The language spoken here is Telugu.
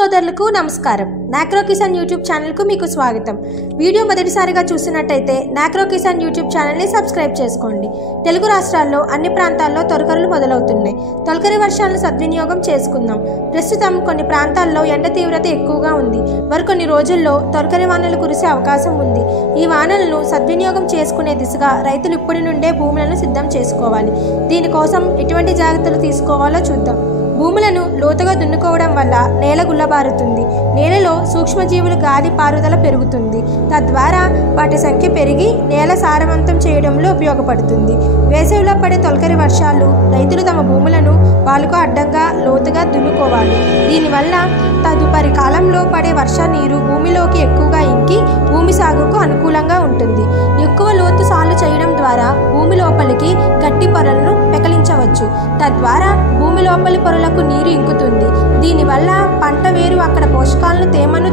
సోదరులకు నమస్కారం. నాక్రో కిసాన్ యూట్యూబ్ ఛానల్కు మీకు స్వాగతం. వీడియో మొదటిసారిగా చూసినట్టయితే నాక్రో కిసాన్ యూట్యూబ్ ఛానల్ని సబ్స్క్రైబ్ చేసుకోండి. తెలుగు రాష్ట్రాల్లో అన్ని ప్రాంతాల్లో తొలకరులు మొదలవుతున్నాయి. తొలకరి వర్షాలను సద్వినియోగం చేసుకుందాం. ప్రస్తుతం కొన్ని ప్రాంతాల్లో ఎండ తీవ్రత ఎక్కువగా ఉంది. మరికొన్ని రోజుల్లో తొలకరి వానలు కురిసే అవకాశం ఉంది. ఈ వానలను సద్వినియోగం చేసుకునే దిశగా రైతులు ఇప్పటి నుండే భూములను సిద్ధం చేసుకోవాలి. దీనికోసం ఎటువంటి జాగ్రత్తలు తీసుకోవాలో చూద్దాం. భూములను లోతుగా దున్నుకోవడం వల్ల నేల గుల్లబారుతుంది. నేలలో సూక్ష్మజీవులు గాలి పారుదల పెరుగుతుంది. తద్వారా వాటి సంఖ్య పెరిగి నేల సారవంతం చేయడంలో ఉపయోగపడుతుంది. వేసవిలో పడే తొలకరి వర్షాలు రైతులు తమ భూములను వాలుకు అడ్డంగా లోతుగా దున్నుకోవాలి. దీనివల్ల తదుపరి కాలంలో పడే వర్ష నీరు భూమిలోకి ఎక్కువగా ఇంకి భూమి సాగుకు అనుకూలంగా ఉంటుంది. ఎక్కువ లోతు సాలు చేయడం ద్వారా భూమి లోపలికి గట్టి పొరలను పెకలించవచ్చు. తద్వారా భూమి లోపలి పొరలకు నీరు ఇంకుతుంది. దీనివల్ల పంట వేరు అక్కడ పోషకాలను తేమను